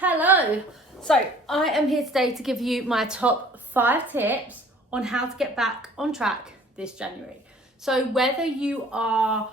Hello. So I am here today to give you my top 5 tips on how to get back on track this January. So whether you are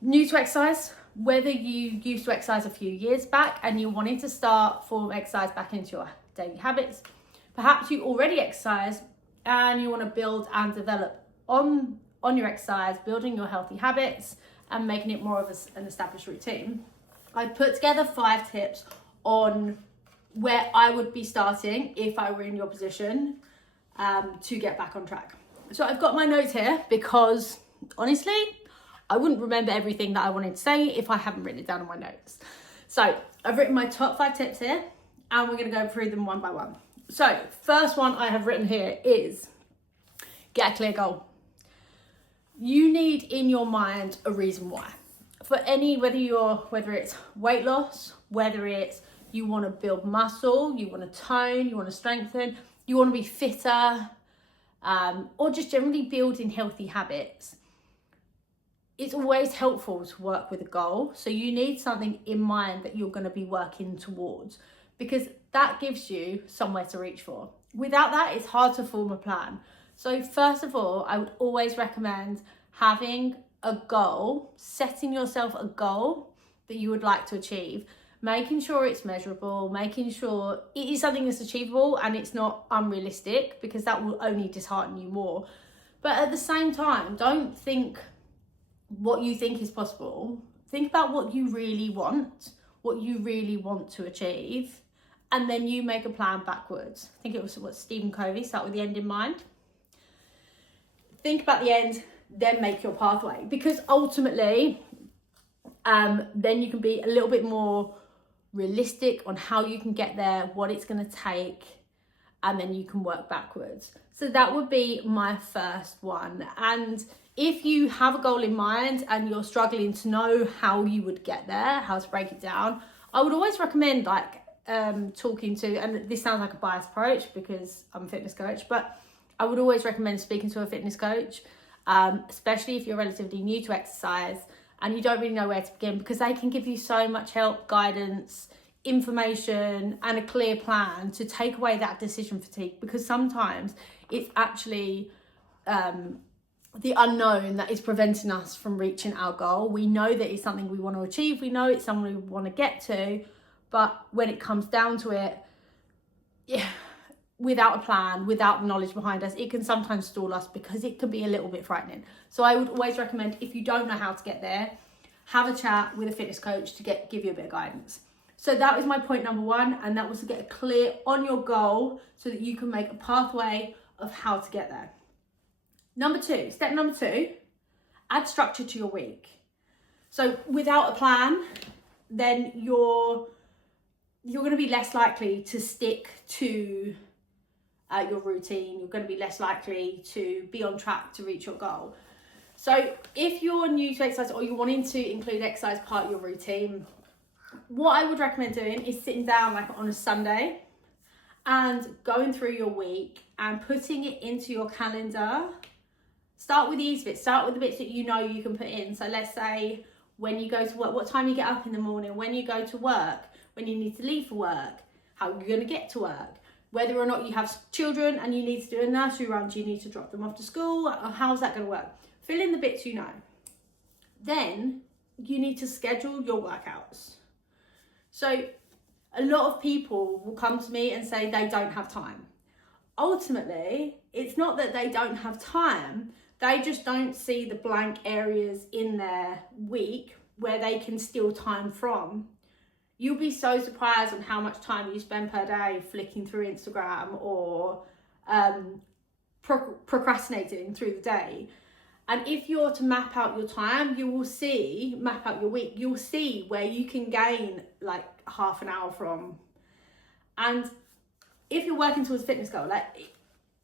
new to exercise, whether you used to exercise a few years back and you're wanting to start form exercise back into your daily habits, perhaps you already exercise and you want to build and develop on your exercise, building your healthy habits and making it more of an established routine. I put together 5 tips on where I would be starting if I were in your position to get back on track. So I've got my notes here because honestly, I wouldn't remember everything that I wanted to say if I haven't written it down on my notes. So I've written my top 5 tips here and we're going to go through them one by one. So first one I have written here is get a clear goal. You need in your mind a reason why. For any, whether it's weight loss, whether it's you want to build muscle, you want to tone, you want to strengthen, you want to be fitter, or just generally building healthy habits, it's always helpful to work with a goal. So you need something in mind that you're going to be working towards, because that gives you somewhere to reach for. Without that, it's hard to form a plan. So first of all, I would always recommend having a goal, setting yourself a goal that you would like to achieve, making sure it's measurable, making sure it is something that's achievable and it's not unrealistic, because that will only dishearten you more. But at the same time, don't think what you think is possible. Think about what you really want to achieve, and then you make a plan backwards. I think it was what Stephen Covey, start with the end in mind. Think about the end, then make your pathway, because ultimately then you can be a little bit more realistic on how you can get there, what it's going to take, and then you can work backwards. So that would be my first one. And if you have a goal in mind and you're struggling to know how you would get there, how to break it down, I would always recommend talking to, and this sounds like a biased approach because I'm a fitness coach, but I would always recommend speaking to a fitness coach, especially if you're relatively new to exercise and you don't really know where to begin, because they can give you so much help, guidance, information, and a clear plan to take away that decision fatigue, because sometimes it's actually the unknown that is preventing us from reaching our goal. We know that it's something we want to achieve, we know it's something we want to get to, but when it comes down to it, without a plan, without knowledge behind us, it can sometimes stall us because it can be a little bit frightening. So I would always recommend, if you don't know how to get there, have a chat with a fitness coach to give you a bit of guidance. So that was my point number 1, and that was to get clear on your goal so that you can make a pathway of how to get there. Step number 2, add structure to your week. So without a plan, then you're going to be less likely to stick to your routine. You're going to be less likely to be on track to reach your goal. So if you're new to exercise or you're wanting to include exercise part of your routine, what I would recommend doing is sitting down on a Sunday and going through your week and putting it into your calendar. Start with the easy bits. Start with the bits that you know you can put in. So let's say when you go to work, what time you get up in the morning, when you go to work, when you need to leave for work, how you're going to get to work, whether or not you have children and you need to do a nursery run, do you need to drop them off to school, how's that going to work? Fill in the bits you know. Then you need to schedule your workouts. So a lot of people will come to me and say they don't have time. Ultimately, it's not that they don't have time, they just don't see the blank areas in their week where they can steal time from. You'll be so surprised on how much time you spend per day flicking through Instagram or procrastinating through the day. And if you're to map out your time, map out your week, you'll see where you can gain half an hour from. And if you're working towards a fitness goal,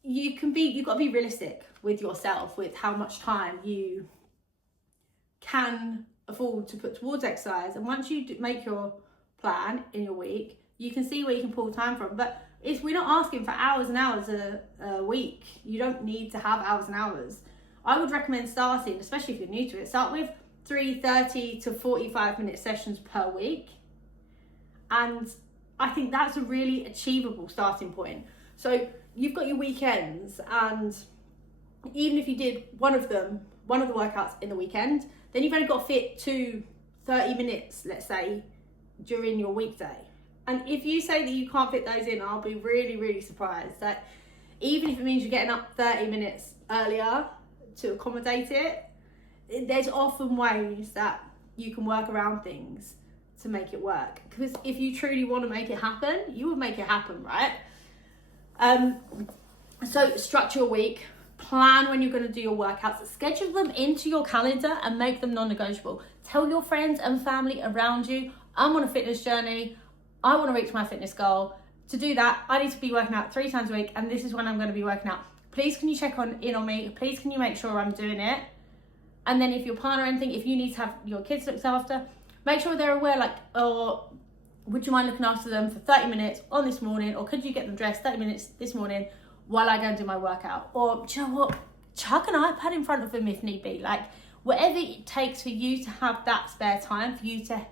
you've got to be realistic with yourself, with how much time you can afford to put towards exercise. And once you make your plan in your week, you can see where you can pull time from. But we're not asking for hours and hours a week. You don't need to have hours and hours. I would recommend starting, especially if you're new to it, start with 30 to 45 minute sessions per week, and I think that's a really achievable starting point. So you've got your weekends, and even if you did one of the workouts in the weekend, then you've only got to fit 30 minutes, let's say, during your weekday. And if you say that you can't fit those in, I'll be really, really surprised. That even if it means you're getting up 30 minutes earlier to accommodate it, there's often ways that you can work around things to make it work. Because if you truly want to make it happen, you will make it happen, right? So structure your week, plan when you're going to do your workouts, schedule them into your calendar and make them non-negotiable. Tell your friends and family around you, I'm on a fitness journey, I want to reach my fitness goal. To do that, I need to be working out 3 times a week, and this is when I'm going to be working out. Please can you check in on me? Please can you make sure I'm doing it? And then if your partner or anything, if you need to have your kids looked after, make sure they're aware, like, or would you mind looking after them for 30 minutes on this morning? Or could you get them dressed 30 minutes this morning while I go and do my workout? Or do you know what? Chuck an iPad in front of them if need be. Like, whatever it takes for you to have that spare time, for you to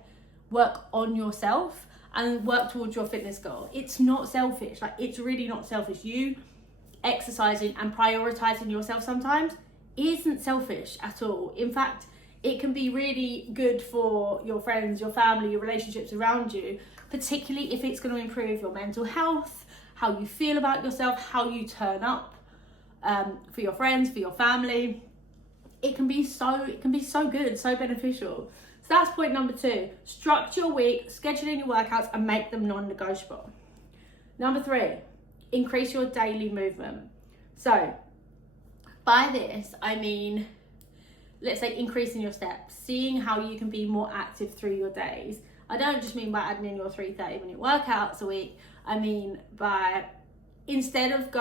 work on yourself and work towards your fitness goal. It's not selfish. Like, it's really not selfish. You exercising and prioritizing yourself sometimes isn't selfish at all. In fact, it can be really good for your friends, your family, your relationships around you, particularly if it's going to improve your mental health, how you feel about yourself, how you turn up for your friends, for your family. It can be so good, so beneficial. So that's point number 2. Structure your week, schedule in your workouts and make them non-negotiable. Number 3, increase your daily movement. So by this, I mean, let's say increasing your steps, seeing how you can be more active through your days. I don't just mean by adding in your 3 30-minute workouts a week. I mean by instead of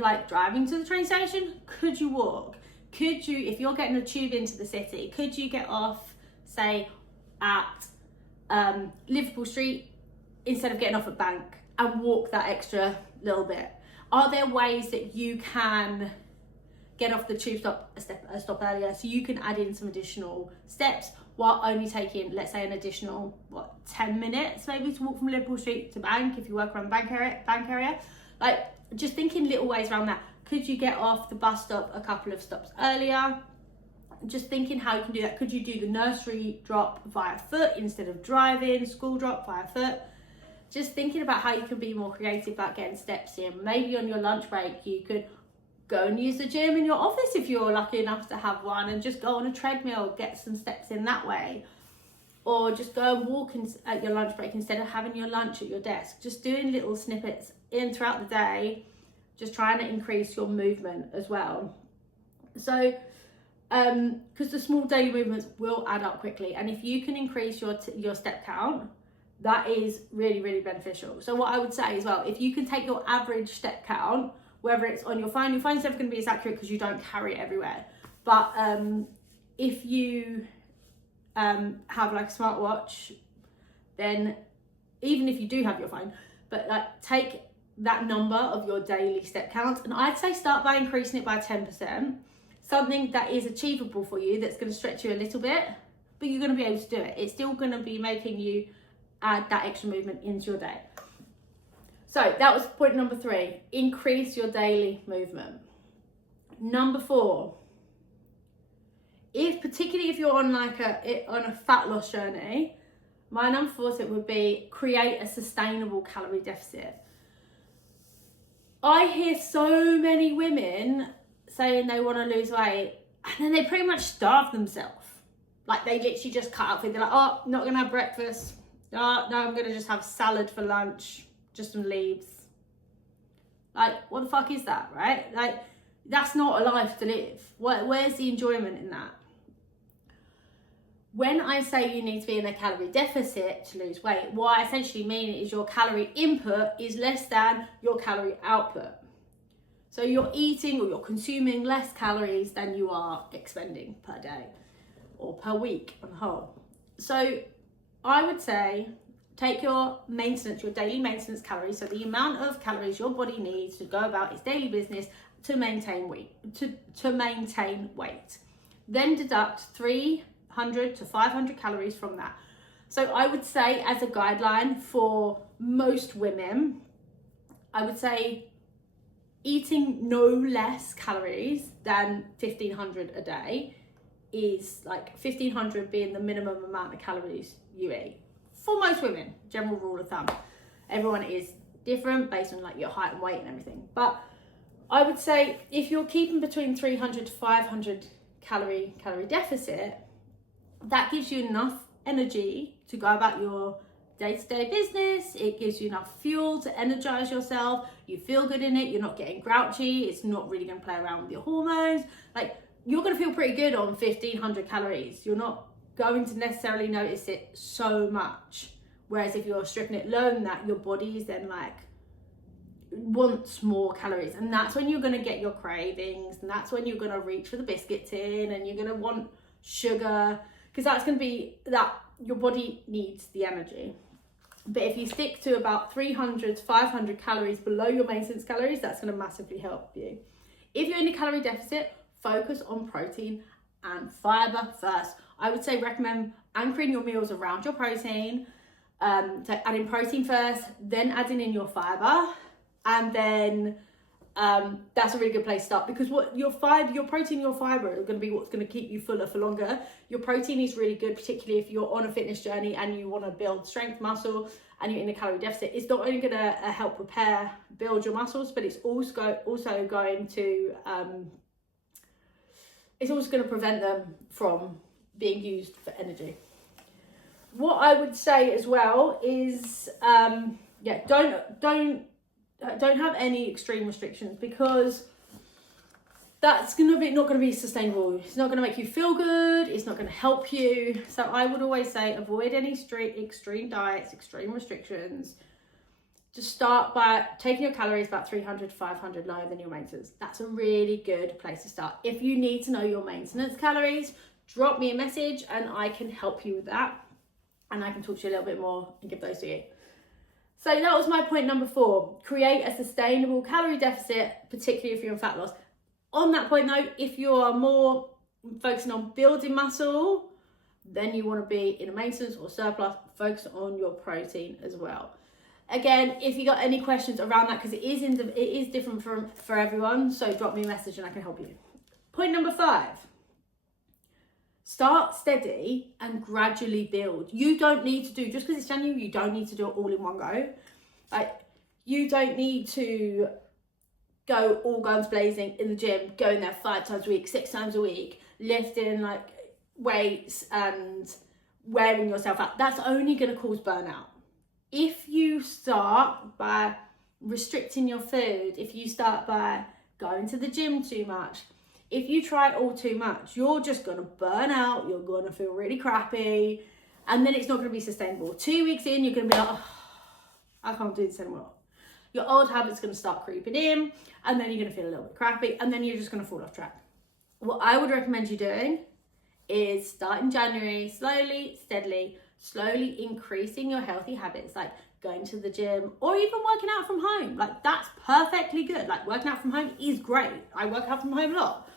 like driving to the train station, could you walk? Could you, if you're getting a tube into the city, could you get off, say, at Liverpool Street instead of getting off at Bank and walk that extra little bit? Are there ways that you can get off the tube stop a stop earlier so you can add in some additional steps while only taking, let's say, an additional 10 minutes maybe to walk from Liverpool Street to Bank if you work around Bank area? Like, just thinking little ways around that. Could you get off the bus stop a couple of stops earlier? Just thinking how you can do that. Could you do the nursery drop via foot instead of driving, school drop via foot? Just thinking about how you can be more creative about getting steps in. Maybe on your lunch break, you could go and use the gym in your office if you're lucky enough to have one, and just go on a treadmill, get some steps in that way. Or just go and walk at your lunch break instead of having your lunch at your desk. Just doing little snippets in throughout the day, just trying to increase your movement as well. So, because the small daily movements will add up quickly, and if you can increase your step count, that is really, really beneficial. So what I would say as well, if you can take your average step count, whether it's on your phone's never going to be as accurate because you don't carry it everywhere. But if you have like a smartwatch, then even if you do have your phone, but like take that number of your daily step count, and I'd say start by increasing it by 10%, something that is achievable for you, that's going to stretch you a little bit, but you're going to be able to do it. It's still going to be making you add that extra movement into your day. So that was point number 3, increase your daily movement. Number 4, particularly if you're on a fat loss journey, my number 4 tip would be create a sustainable calorie deficit. I hear so many women saying they want to lose weight and then they pretty much starve themselves. Like, they literally just cut out food. They're like, oh, not going to have breakfast. Oh, no, I'm going to just have salad for lunch, just some leaves. Like, what the fuck is that, right? Like, that's not a life to live. Where's the enjoyment in that? When I say you need to be in a calorie deficit to lose weight, what I essentially mean is your calorie input is less than your calorie output. So you're eating or you're consuming less calories than you are expending per day or per week on the whole. So I would say take your daily maintenance calories, so the amount of calories your body needs to go about its daily business to maintain weight. Then deduct 300 to 500 calories from that. So I would say, as a guideline for most women, I would say eating no less calories than 1,500 a day is like 1,500 being the minimum amount of calories you eat. For most women, general rule of thumb. Everyone is different based on like your height and weight and everything. But I would say if you're keeping between 300 to 500 calorie deficit, that gives you enough energy to go about your day-to-day business. It gives you enough fuel to energize yourself. You feel good in it. You're not getting grouchy. It's not really going to play around with your hormones. Like, you're going to feel pretty good on 1,500 calories. You're not going to necessarily notice it so much. Whereas if you're stripping it low than that, your body is then like wants more calories, and that's when you're going to get your cravings, and that's when you're going to reach for the biscuit tin, and you're going to want sugar, because that's going to be that your body needs the energy. But if you stick to about 300 to 500 calories below your maintenance calories, that's going to massively help you. If you're in a calorie deficit, focus on protein and fiber first. I would say recommend anchoring your meals around your protein. So adding protein first, then adding in your fiber, and then that's a really good place to start, because what your protein, your fiber are going to be what's going to keep you fuller for longer. Your protein is really good, particularly if you're on a fitness journey and you want to build strength, muscle, and you're in a calorie deficit. It's not only going to help repair, build your muscles, but it's also going to prevent them from being used for energy. What I would say as well is, don't have any extreme restrictions, because that's not going to be sustainable. It's not going to make you feel good. It's not going to help you. So I would always say avoid any extreme diets, extreme restrictions. Just start by taking your calories about 300 to 500 lower than your maintenance. That's a really good place to start. If you need to know your maintenance calories, drop me a message and I can help you with that. And I can talk to you a little bit more and give those to you. So that was my point number 4. Create a sustainable calorie deficit, particularly if you're in fat loss. On that point though, if you are more focusing on building muscle, then you want to be in a maintenance or surplus. Focus on your protein as well. Again, if you got any questions around that, because it is different for everyone, so drop me a message and I can help you. Point number 5. Start steady and gradually build. You don't need to do, just because it's January, you don't need to do it all in one go. Like, you don't need to go all guns blazing in the gym, going there 5 times a week, 6 times a week, lifting like weights and wearing yourself out. That's only going to cause burnout. If you start by restricting your food, if you start by going to the gym too much, if you try it all too much, you're just going to burn out, you're going to feel really crappy, and then it's not going to be sustainable. 2 weeks in, you're going to be like, oh, I can't do this anymore. Your old habit's going to start creeping in, and then you're going to feel a little bit crappy, and then you're just going to fall off track. What I would recommend you doing is start in January, slowly, steadily, slowly increasing your healthy habits, like going to the gym or even working out from home. Like, that's perfectly good. Like, working out from home is great. I work out from home a lot.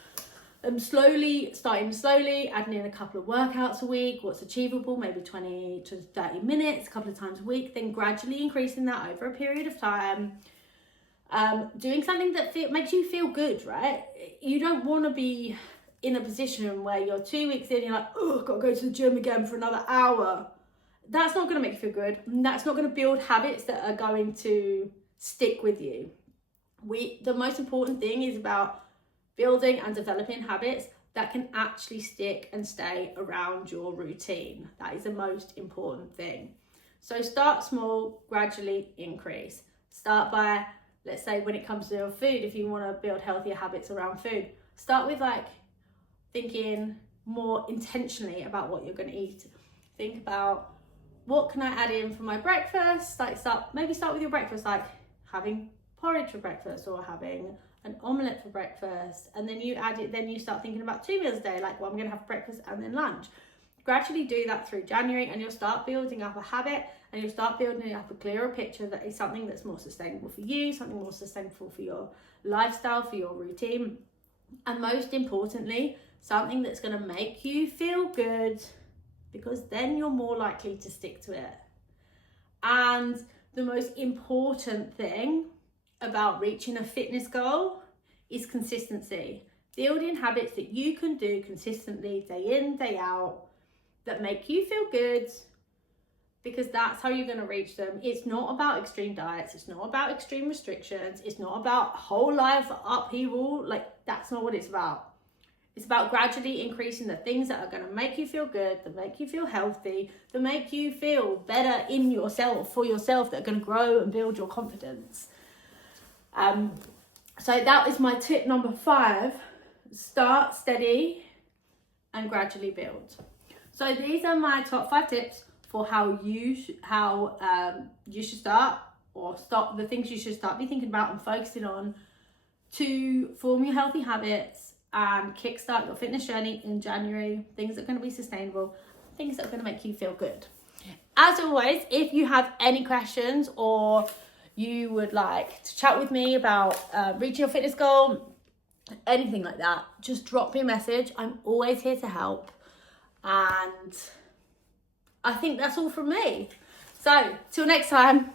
Starting slowly, adding in a couple of workouts a week, what's achievable, maybe 20 to 30 minutes, a couple of times a week, then gradually increasing that over a period of time. Doing something that makes you feel good, right? You don't want to be in a position where you're 2 weeks in, you're like, oh, I've got to go to the gym again for another hour. That's not going to make you feel good. That's not going to build habits that are going to stick with you. The most important thing is about building and developing habits that can actually stick and stay around your routine. That is the most important thing. So start small, gradually increase. Start by, let's say when it comes to your food, if you want to build healthier habits around food, start with like thinking more intentionally about what you're going to eat. Think about, what can I add in for my breakfast? Like, start with your breakfast, like having porridge for breakfast or having an omelette for breakfast, and then you add it, then you start thinking about 2 meals a day, like, well, I'm going to have breakfast and then lunch. Gradually do that through January, and you'll start building up a habit, and you'll start building up a clearer picture that is something that's more sustainable for you, something more sustainable for your lifestyle, for your routine, and most importantly, something that's going to make you feel good because then you're more likely to stick to it. And the most important thing about reaching a fitness goal is consistency. Building habits that you can do consistently, day in, day out, that make you feel good, because that's how you're going to reach them. It's not about extreme diets. It's not about extreme restrictions. It's not about whole life upheaval. Like, that's not what it's about. It's about gradually increasing the things that are going to make you feel good, that make you feel healthy, that make you feel better in yourself, for yourself, that are going to grow and build your confidence. So that is my tip number 5. Start steady and gradually build. So these are my top 5 tips for how you should start, or stop the things you should start be thinking about and focusing on to form your healthy habits and kickstart your fitness journey in January. Things that are going to be sustainable, things that are going to make you feel good. As always, if you have any questions or you would like to chat with me about reaching your fitness goal, anything like that, just drop me a message. I'm always here to help. And I think that's all from me. So till next time.